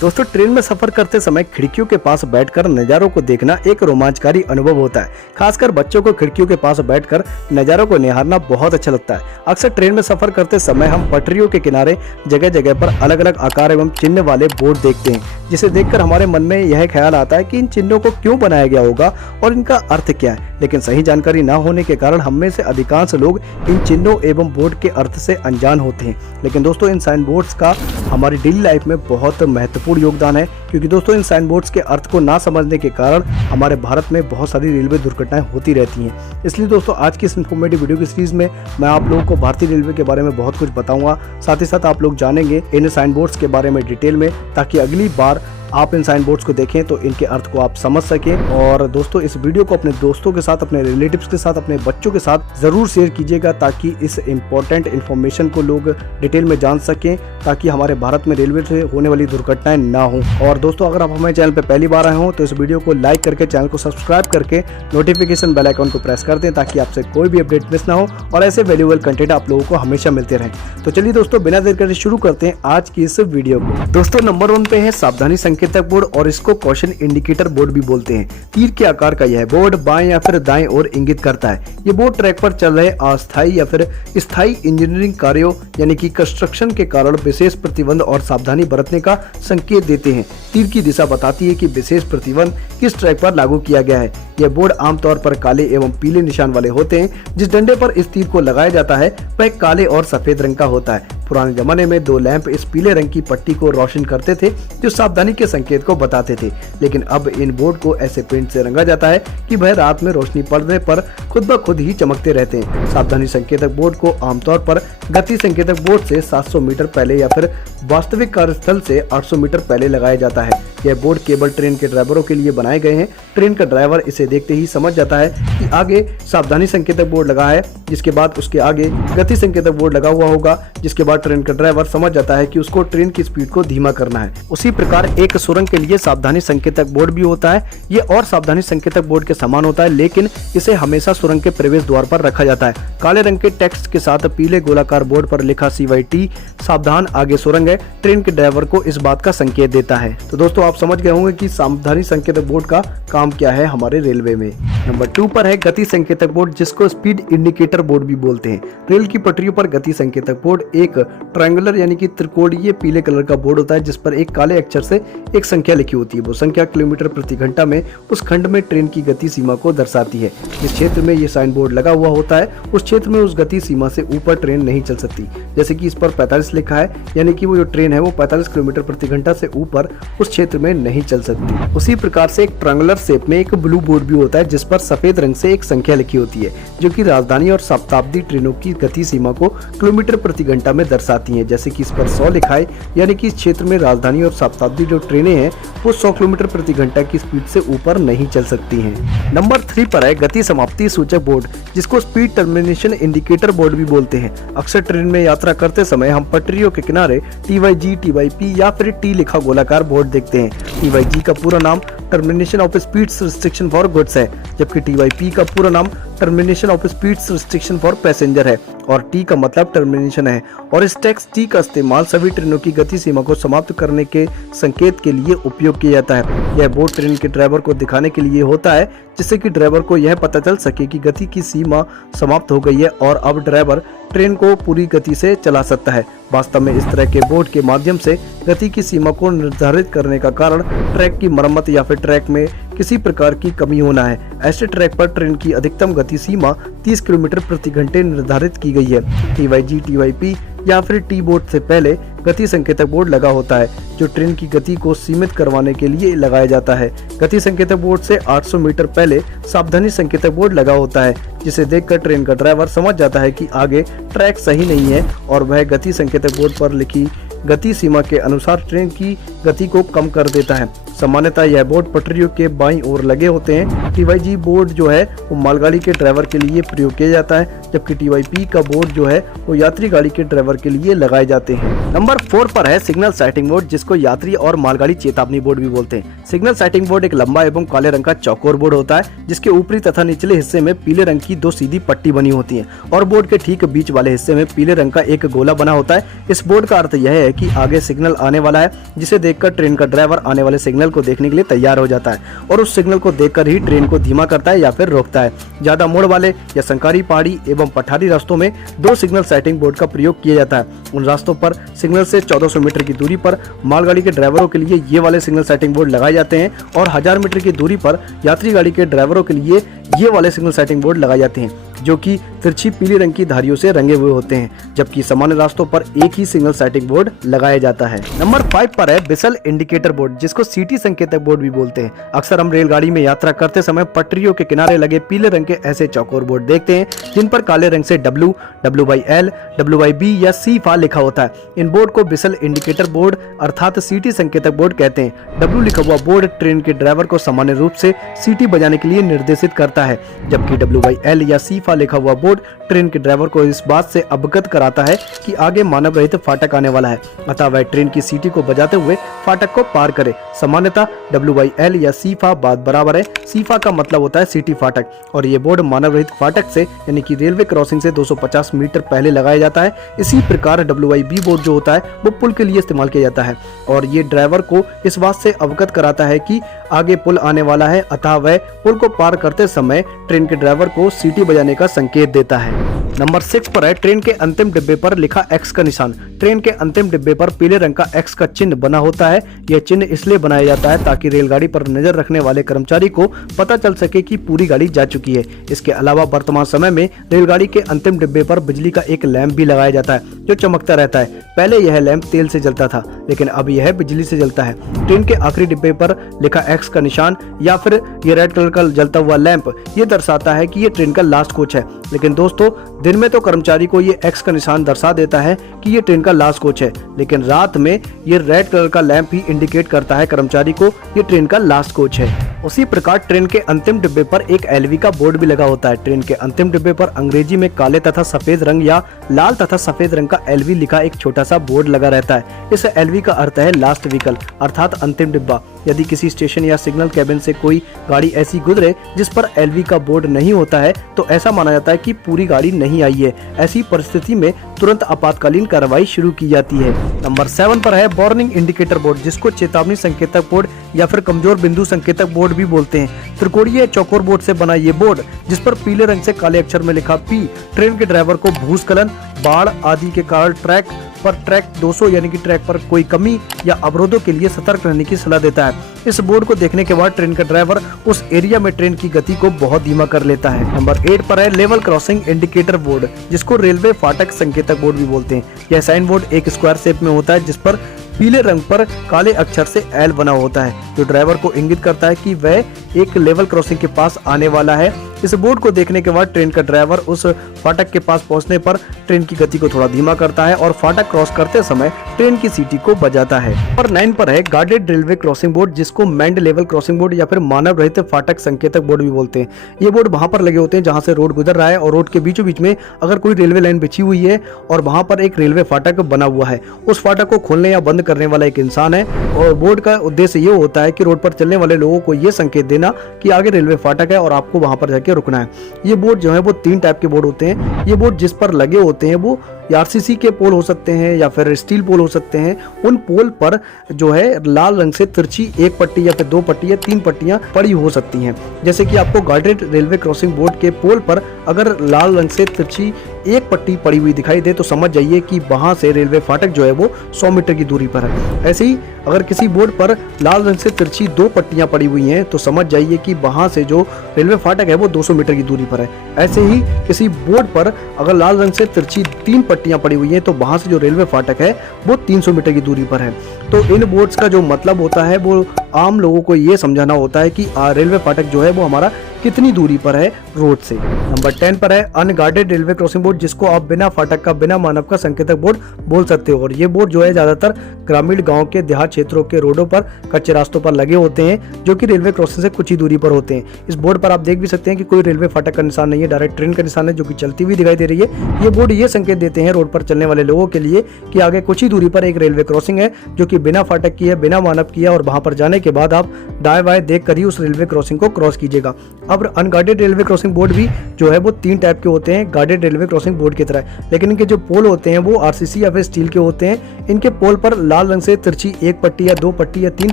दोस्तों ट्रेन में सफर करते समय खिड़कियों के पास बैठकर नज़ारों को देखना एक रोमांचकारी अनुभव होता है। खासकर बच्चों को खिड़कियों के पास बैठकर नज़ारों को निहारना बहुत अच्छा लगता है। अक्सर ट्रेन में सफर करते समय हम पटरियों के किनारे जगह जगह पर अलग अलग आकार एवं चिन्ह वाले बोर्ड देखते हैं, जिसे देखकर हमारे मन में यह ख्याल आता है कि इन चिन्हों को क्यों बनाया गया होगा और इनका अर्थ क्या है। लेकिन सही जानकारी न होने के कारण हम में से अधिकांश लोग इन चिन्हों एवं बोर्ड के अर्थ से अनजान होते हैं। लेकिन दोस्तों इन साइन बोर्ड्स का हमारी डेली लाइफ में बहुत महत्वपूर्ण योगदान है, क्योंकि दोस्तों इन साइन बोर्ड्स के अर्थ को ना समझने के कारण हमारे भारत में बहुत सारी रेलवे दुर्घटनाएं होती रहती हैं। इसलिए दोस्तों आज की इस इन्फॉर्मेटिव वीडियो की सीरीज में मैं आप लोगों को भारतीय रेलवे के बारे में बहुत कुछ बताऊंगा। साथ ही साथ आप लोग जानेंगे इन साइन बोर्ड्स के बारे में डिटेल में, ताकि अगली बार आप इन साइन बोर्ड्स को देखें तो इनके अर्थ को आप समझ सकें। और दोस्तों इस वीडियो को अपने दोस्तों के साथ, अपने रिलेटिव्स के साथ, अपने बच्चों के साथ जरूर शेयर कीजिएगा, ताकि इस इम्पोर्टेंट इन्फॉर्मेशन को लोग डिटेल में जान सकें, ताकि हमारे भारत में रेलवे से होने वाली दुर्घटनाएं ना हो। और दोस्तों अगर आप हमारे चैनल पर पहली बार आए हो तो इस वीडियो को लाइक करके चैनल को सब्सक्राइब करके नोटिफिकेशन बेल आइकन को प्रेस कर दें, ताकि आपसे कोई भी अपडेट मिस ना हो और ऐसे वैल्यूएबल कंटेंट आप लोगों को हमेशा मिलते रहें। तो चलिए दोस्तों बिना देर करे शुरू करते हैं आज की इस वीडियो को। दोस्तों नंबर 1 पे है सावधानी संकेतक बोर्ड, और इसको कॉशन इंडिकेटर बोर्ड भी बोलते हैं। तीर के आकार का यह बोर्ड बाएं या फिर दाएं ओर इंगित करता है। ये बोर्ड ट्रैक पर चल रहे अस्थायी या फिर स्थायी इंजीनियरिंग कार्यों यानी कि कंस्ट्रक्शन के कारण विशेष प्रतिबंध और सावधानी बरतने का संकेत देते हैं। तीर की दिशा बताती है कि विशेष प्रतिबंध किस ट्रैक पर लागू किया गया है। यह बोर्ड आमतौर पर काले एवं पीले निशान वाले होते हैं। जिस डंडे पर इस तीर को लगाया जाता है वह काले और सफेद रंग का होता है। पुराने जमाने में 2 लैंप इस पीले रंग की पट्टी को रोशन करते थे, जो सावधानी के संकेत को बताते थे। लेकिन अब इन बोर्ड को ऐसे पेंट से रंगा जाता है कि वह रात में रोशनी पड़ने पर खुद ब खुद ही चमकते रहते हैं। सावधानी संकेतक बोर्ड को आमतौर पर गति संकेतक बोर्ड से 700 मीटर पहले या फिर वास्तविक कार्यस्थल से 800 मीटर पहले लगाया जाता है। यह बोर्ड केवल ट्रेन के ड्राइवरों के लिए बनाए गए हैं। ट्रेन का ड्राइवर इसे देखते ही समझ जाता है कि आगे सावधानी संकेतक बोर्ड लगा है, जिसके बाद उसके आगे गति संकेतक बोर्ड लगा हुआ होगा, जिसके बाद ट्रेन का ड्राइवर समझ जाता है कि उसको ट्रेन की स्पीड को धीमा करना है। उसी प्रकार एक सुरंग के लिए सावधानी संकेतक बोर्ड भी होता है। ये और सावधानी संकेतक बोर्ड के समान होता है, लेकिन इसे हमेशा सुरंग के प्रवेश द्वार पर रखा जाता है। काले रंग के टेक्स्ट के साथ पीले गोलाकार बोर्ड पर लिखा CYT सावधान आगे सुरंग है, ट्रेन के ड्राइवर को इस बात का संकेत देता है। तो दोस्तों आप समझ गए होंगे कि सावधानी संकेतक बोर्ड का काम क्या है हमारे रेलवे में। नंबर 2 पर है गति संकेतक बोर्ड, जिसको स्पीड इंडिकेटर बोर्ड भी बोलते हैं। रेल की पटरियों पर गति संकेतक बोर्ड एक ट्रायंगुलर यानी कि त्रिकोणीय पीले कलर का बोर्ड होता है, जिस पर एक काले अक्षर से एक संख्या लिखी होती है। वो संख्या किलोमीटर प्रति घंटा में उस खंड में ट्रेन की गति सीमा को दर्शाती है। जिस क्षेत्र में ये साइन बोर्ड लगा हुआ होता है उस क्षेत्र में उस गति सीमा से ऊपर ट्रेन नहीं चल सकती। जैसे कि इस पर 45 लिखा है, यानी कि वो जो ट्रेन है वो 45 किलोमीटर प्रति घंटा से ऊपर उस क्षेत्र में नहीं चल सकती। उसी प्रकार से एक ट्रायंगुलर शेप में एक ब्लू बोर्ड भी होता है, जिस पर सफेद रंग से एक संख्या लिखी होती है, जो कि राजधानी और शताब्दी ट्रेनों की गति सीमा को किलोमीटर प्रति घंटा में दर्शाती है। जैसे कि इस पर 100 लिखा है, यानी कि इस क्षेत्र में राजधानी और शताब्दी जो ट्रेनें हैं वो 100 किलोमीटर प्रति घंटा की स्पीड से ऊपर नहीं चल सकती हैं। नंबर 3 पर है गति समाप्ति सूचक बोर्ड, जिसको स्पीड टर्मिनेशन इंडिकेटर बोर्ड भी बोलते हैं। अक्सर ट्रेन में यात्रा करते समय हम पटरियों के किनारे TYG, TYP या फिर T लिखा गोलाकार बोर्ड देखते हैं। TYG का पूरा नाम termination of speeds restriction for goods है, जबकि TYP का पूरा नाम termination of speeds restriction for passenger है, और T का मतलब टर्मिनेशन है। और इस टेक्स्ट T का इस्तेमाल सभी ट्रेनों की गति सीमा को समाप्त करने के संकेत के लिए उपयोग किया जाता है। यह बोर्ड ट्रेन के ड्राइवर को दिखाने के लिए होता है, जिससे कि ड्राइवर को यह पता चल सके कि गति की सीमा समाप्त हो गई है और अब ड्राइवर ट्रेन को पूरी गति से चला सकता है। वास्तव में इस तरह के बोर्ड के माध्यम से गति की सीमा को निर्धारित करने का कारण ट्रैक की मरम्मत या फिर ट्रैक में किसी प्रकार की कमी होना है। ऐसे ट्रैक पर ट्रेन की अधिकतम गति सीमा 30 किलोमीटर प्रति घंटे निर्धारित की गई है। TYG, TYP या फिर T बोर्ड से पहले गति संकेतक बोर्ड लगा होता है, जो ट्रेन की गति को सीमित करवाने के लिए लगाया जाता है। गति संकेतक बोर्ड से 800 मीटर पहले सावधानी संकेतक बोर्ड लगा होता है, जिसे देखकर ट्रेन का ड्राइवर समझ जाता है कि आगे ट्रैक सही नहीं है, और वह गति संकेतक बोर्ड पर लिखी गति सीमा के अनुसार ट्रेन की गति को कम कर देता है। सामान्यतः यह बोर्ड पटरियों के बाईं ओर लगे होते हैं। TYG बोर्ड जो है वो मालगाड़ी के ड्राइवर के लिए प्रयोग किया जाता है, जबकि TYP का बोर्ड जो है वो यात्री गाड़ी के ड्राइवर के लिए लगाए जाते हैं। नंबर 4 पर है सिग्नल सेटिंग बोर्ड, जिसको यात्री और मालगाड़ी चेतावनी बोर्ड भी बोलते हैं। सिग्नल सेटिंग बोर्ड एक लंबा एवं काले रंग का चौकोर बोर्ड होता है, जिसके ऊपरी तथा निचले हिस्से में पीले रंग की 2 सीधी पट्टी बनी होती है और बोर्ड के ठीक बीच वाले हिस्से में पीले रंग का एक गोला बना होता है। इस बोर्ड का अर्थ यह है कि आगे सिग्नल आने वाला है, जिसे देखकर ट्रेन का ड्राइवर आने वाले सिग्नल को देखने के लिए तैयार हो जाता है और उस सिग्नल को देखकर ही ट्रेन को धीमा करता है या फिर रोकता है। ज्यादा मोड़ वाले या संकारी पहाड़ी एवं पठारी रास्तों में 2 सिग्नल सेटिंग बोर्ड का प्रयोग किया जाता है। उन रास्तों पर सिग्नल से 1400 मीटर की दूरी पर मालगाड़ी के ड्राइवरों के लिए ये वाले सिग्नल सेटिंग बोर्ड लगाए जाते हैं और 1000 मीटर की दूरी पर यात्री गाड़ी के ड्राइवरों के लिए ये वाले सिग्नल सेटिंग बोर्ड लगाए जाते हैं, जो कि तिरछी पीली रंग की धारियों से रंगे हुए होते हैं, जबकि सामान्य रास्तों पर एक ही सिग्नल सेटिंग बोर्ड लगाया जाता है। नंबर 5 पर है विसल इंडिकेटर बोर्ड, जिसको सीटी संकेतक बोर्ड भी बोलते हैं। अक्सर हम रेलगाड़ी में यात्रा करते समय पटरियों के किनारे लगे पीले रंग के ऐसे चौकोर बोर्ड देखते हैं, जिन पर काले रंग से W, W/L, W/B या C लिखा होता है। इन बोर्ड को विसल इंडिकेटर बोर्ड अर्थात सीटी संकेतक बोर्ड कहते हैं। W लिखा हुआ बोर्ड ट्रेन के ड्राइवर को सामान्य रूप से सीटी बजाने के लिए निर्देशित करता है, जबकि W/L या C लिखा हुआ बोर्ड ट्रेन के ड्राइवर को इस बात से अवगत कराता है कि आगे मानव रहित फाटक आने वाला है, अतः वह ट्रेन की सीटी को बजाते हुए फाटक को पार करे। सामान्यतः W/L या C बात बराबर है। C का मतलब होता है सीटी फाटक और ये बोर्ड मानव रहित फाटक से यानी कि रेलवे क्रॉसिंग से 250 मीटर पहले लगाया जाता है। इसी प्रकार W/B बोर्ड जो होता है वो पुल के लिए इस्तेमाल किया जाता है और ये ड्राइवर को इस बात से अवगत कराता है कि आगे पुल आने वाला है, अतः वह पुल को पार करते समय ट्रेन के ड्राइवर को सीटी बजाने का संकेत देता है। नंबर 6 पर है ट्रेन के अंतिम डिब्बे पर लिखा X का निशान। ट्रेन के अंतिम डिब्बे पर पीले रंग का X का चिन्ह बना होता है। यह चिन्ह इसलिए बनाया जाता है ताकि रेलगाड़ी पर नजर रखने वाले कर्मचारी को पता चल सके कि पूरी गाड़ी जा चुकी है। इसके अलावा वर्तमान समय में रेलगाड़ी के अंतिम डिब्बे पर बिजली का एक लैंप भी लगाया जाता है जो चमकता रहता है। पहले यह लैंप तेल से जलता था, लेकिन अब यह बिजली से जलता है। ट्रेन के आखिरी डिब्बे पर लिखा X का निशान या फिर ये रेड कलर का जलता हुआ लैंप ये दर्शाता है कि ये ट्रेन का लास्ट कोच है। लेकिन दोस्तों, दिन में तो कर्मचारी को ये X का निशान दर्शा देता है कि ये ट्रेन का लास्ट कोच है, लेकिन रात में ये रेड कलर का लैंप ही इंडिकेट करता है कर्मचारी को ये ट्रेन का लास्ट कोच है। उसी प्रकार ट्रेन के अंतिम डिब्बे पर एक LV का बोर्ड भी लगा होता है। ट्रेन के अंतिम डिब्बे पर अंग्रेजी में काले तथा सफेद रंग या लाल तथा सफेद रंग का LV लिखा एक छोटा सा बोर्ड लगा रहता है। इस LV का अर्थ है लास्ट व्हीकल अर्थात अंतिम डिब्बा। यदि किसी स्टेशन या सिग्नल कैबिन से कोई गाड़ी ऐसी गुजरे जिस पर LV का बोर्ड नहीं होता है तो ऐसा माना जाता है कि पूरी गाड़ी नहीं आई है। ऐसी परिस्थिति में तुरंत आपातकालीन कार्रवाई शुरू की जाती है। नंबर 7 पर है वार्निंग इंडिकेटर बोर्ड, जिसको चेतावनी संकेतक बोर्ड या फिर कमजोर बिंदु संकेतक बोर्ड भी बोलते हैं। त्रिकोणीय चौकोर बोर्ड से बना ये बोर्ड, जिस पर पीले रंग से काले अक्षर में लिखा P, ट्रेन के ड्राइवर को भूस्खलन, बाढ़ आदि के कारण ट्रैक 200 यानी कि ट्रैक पर कोई कमी या अवरोधों के लिए सतर्क रहने की सलाह देता है। इस बोर्ड को देखने के बाद ट्रेन का ड्राइवर उस एरिया में ट्रेन की गति को बहुत धीमा कर लेता है। नंबर 8 पर है लेवल क्रॉसिंग इंडिकेटर बोर्ड, जिसको रेलवे फाटक संकेतक बोर्ड भी बोलते हैं। यह साइन बोर्ड एक स्क्वायर शेप में होता है, जिस पर पीले रंग पर काले अक्षर से L बना होता है, जो ड्राइवर को इंगित करता है कि वह एक लेवल क्रॉसिंग के पास आने वाला है। इस बोर्ड को देखने के बाद ट्रेन का ड्राइवर उस फाटक के पास पहुंचने पर ट्रेन की गति को थोड़ा धीमा करता है और फाटक क्रॉस करते समय ट्रेन की सीटी को बजाता है। नंबर 9 पर है गार्डेड रेलवे क्रॉसिंग बोर्ड, जिसको मैंड लेवल क्रॉसिंग बोर्ड या फिर मानव रहित फाटक संकेतक बोर्ड भी बोलते हैं। ये बोर्ड वहां पर लगे होते हैं जहां से रोड गुजर रहा है और रोड के बीचों बीच में अगर कोई रेलवे लाइन बिछी हुई है और वहां पर एक रेलवे फाटक बना हुआ है, उस फाटक को खोलने या बंद करने वाला एक इंसान है और बोर्ड का उद्देश्य ये होता है कि रोड पर चलने वाले लोगों को ये संकेत देना कि आगे रेलवे फाटक है और आपको वहां पर जाके रुकना है। ये बोर्ड जो है वो 3 टाइप के बोर्ड होते हैं। ये बोर्ड जिस पर लगे होते हैं वो RCC के पोल हो सकते हैं या फिर स्टील पोल हो सकते हैं। उन पोल पर जो है लाल रंग से तिरछी एक पट्टी या फिर 2 पट्टी या 3 पट्टियां पड़ी हो सकती हैं। जैसे कि आपको गार्डेड रेलवे क्रॉसिंग बोर्ड के पोल पर अगर लाल रंग से तिरछी एक पट्टी पड़ी हुई दिखाई दे तो समझ जाइए कि वहां से रेलवे फाटक जो है वो 100 मीटर की दूरी पर है। ऐसे ही अगर किसी बोर्ड पर लाल रंग से तिरछी 2 पट्टियां पड़ी हुई हैं तो समझ जाइए कि वहां से जो रेलवे फाटक है वो 200 मीटर की दूरी पर है। ऐसे ही किसी बोर्ड पर अगर लाल रंग से तिरछी 3 पट्टियां पड़ी हुई हैं तो वहां से जो रेलवे फाटक है वो 300 मीटर की दूरी पर है। तो इन बोर्ड्स का जो मतलब होता है वो आम लोगों को ये समझाना होता है कि रेलवे फाटक जो है वो हमारा कितनी दूरी पर है रोड से। नंबर 10 पर है अनगार्डेड रेलवे क्रॉसिंग बोर्ड, जिसको आप बिना फाटक का, बिना मानव का संकेतक बोर्ड बोल सकते हो। और ये बोर्ड जो है ज्यादातर ग्रामीण गांव के, देहात क्षेत्रों के रोडों पर, कच्चे रास्तों पर लगे होते हैं, जो कि रेलवे क्रॉसिंग से कुछ ही दूरी पर होते हैं। इस बोर्ड पर आप देख भी सकते हैं कि कोई रेलवे फाटक का निशान नहीं है, डायरेक्ट ट्रेन का निशान है जो कि चलती हुई दिखाई दे रही है। ये बोर्ड ये संकेत देते हैं रोड पर चलने वाले लोगों के लिए कि आगे कुछ ही दूरी पर एक रेलवे क्रॉसिंग है जो कि बिना फाटक की है, बिना मानव की है, और वहां पर जाने के बाद आप दाएं बाएं देख कर ही उस रेलवे क्रॉसिंग को क्रॉस कीजिएगा। अब अनगार्डेड रेलवे क्रॉसिंग बोर्ड भी जो है वो 3 टाइप के होते हैं गार्डेड रेलवे क्रॉसिंग बोर्ड की तरह, लेकिन इनके जो पोल होते हैं वो आरसीसी या फिर स्टील के होते हैं। इनके पोल पर लाल रंग से तिरछी 1 पट्टी या 2 पट्टी या 3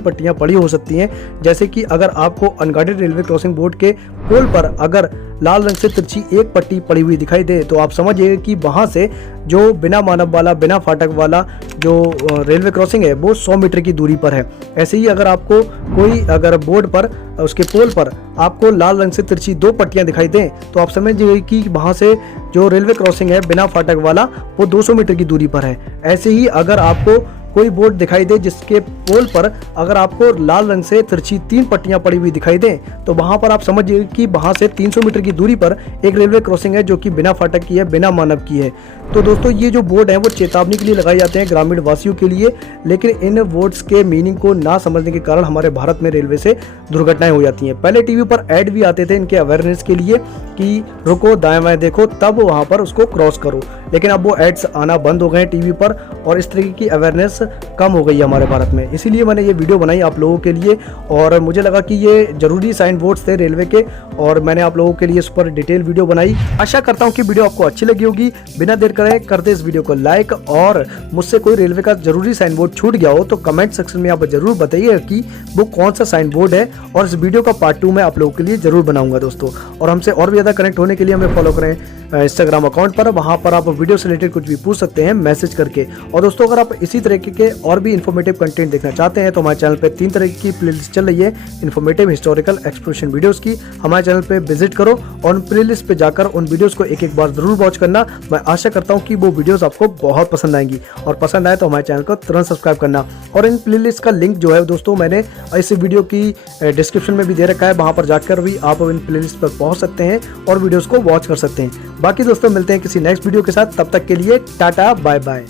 पट्टियां पड़ी हो सकती हैं। जैसे कि अगर आपको अनगार्डेड रेलवे क्रॉसिंग बोर्ड के पोल पर अगर लाल रंग से तिरछी 1 पट्टी पड़ी हुई दिखाई दे तो आप समझिए कि वहां से जो बिना मानव वाला, बिना फाटक वाला जो रेलवे क्रॉसिंग है वो 100 मीटर की दूरी पर है। ऐसे ही अगर आपको कोई अगर बोर्ड पर, उसके पोल पर आपको लाल रंग से तिरछी 2 पट्टियां दिखाई दें तो आप समझिए कि वहां से जो रेलवे क्रॉसिंग है बिना फाटक वाला वो 200 मीटर की दूरी पर है। ऐसे ही अगर आपको कोई बोर्ड दिखाई दे जिसके पोल पर अगर आपको लाल रंग से तिरछी 3 पट्टियां पड़ी हुई दिखाई दें तो वहां पर आप समझिए कि वहां से 300 मीटर की दूरी पर एक रेलवे क्रॉसिंग है जो कि बिना फाटक की है, बिना मानव की है। तो दोस्तों ये जो बोर्ड है वो चेतावनी के लिए लगाए जाते हैं ग्रामीण वासियों के लिए, लेकिन इन बोर्ड्स के मीनिंग को ना समझने के कारण हमारे भारत में रेलवे से दुर्घटनाएं हो जाती हैं। पहले टीवी पर ऐड भी आते थे इनके अवेयरनेस के लिए कि रुको, दाएं बाएं देखो, तब वहां पर उसको क्रॉस करो, लेकिन अब वो एड्स आना बंद हो गए टीवी पर और इस तरीके की अवेयरनेस कम हो गई है हमारे भारत में। इसीलिए मैंने ये वीडियो बनाई आप लोगों के लिए और मुझे लगा कि ये जरूरी साइन बोर्ड्स थे रेलवे के और मैंने आप लोगों के लिए इस पर डिटेल वीडियो बनाई। आशा करता हूँ कि वीडियो आपको अच्छी लगी होगी। बिना देर करे करते इस वीडियो को लाइक, और मुझसे कोई रेलवे का जरूरी साइन बोर्ड छूट गया हो तो कमेंट सेक्शन में आप जरूर बताइएगा कि वो कौन सा साइन बोर्ड है, और इस वीडियो का पार्ट 2 मैं आप लोगों के लिए जरूर बनाऊंगा दोस्तों। और हमसे और भी ज्यादा कनेक्ट होने के लिए हमें फॉलो करें इंस्टाग्राम अकाउंट पर, वहां पर आप वीडियो से रिलेटेड कुछ भी पूछ सकते हैं मैसेज करके। और दोस्तों अगर आप इसी तरीके के और भी इन्फॉर्मेटिव कंटेंट देखना चाहते हैं तो हमारे चैनल पे 3 तरह की प्लेलिस्ट चल रही है इन्फॉर्मेटिव, हिस्टोरिकल, एक्सप्लोरेशन वीडियोस की। हमारे चैनल पे विजिट करो और उन प्लेलिस्ट पे जाकर उन वीडियोस को एक एक बार जरूर वॉच करना। मैं आशा करता हूँ कि वो वीडियोस आपको बहुत पसंद आएंगी, और पसंद आए तो हमारे चैनल को तुरंत सब्सक्राइब करना। और इन प्लेलिस्ट का लिंक जो है दोस्तों मैंने इस वीडियो की डिस्क्रिप्शन में भी दे रखा है, वहां पर जाकर भी आप इन प्लेलिस्ट पर पहुंच सकते हैं और वीडियोस को वॉच कर सकते हैं। बाकी दोस्तों मिलते हैं किसी नेक्स्ट वीडियो के साथ, तब तक के लिए टाटा बाय बाय।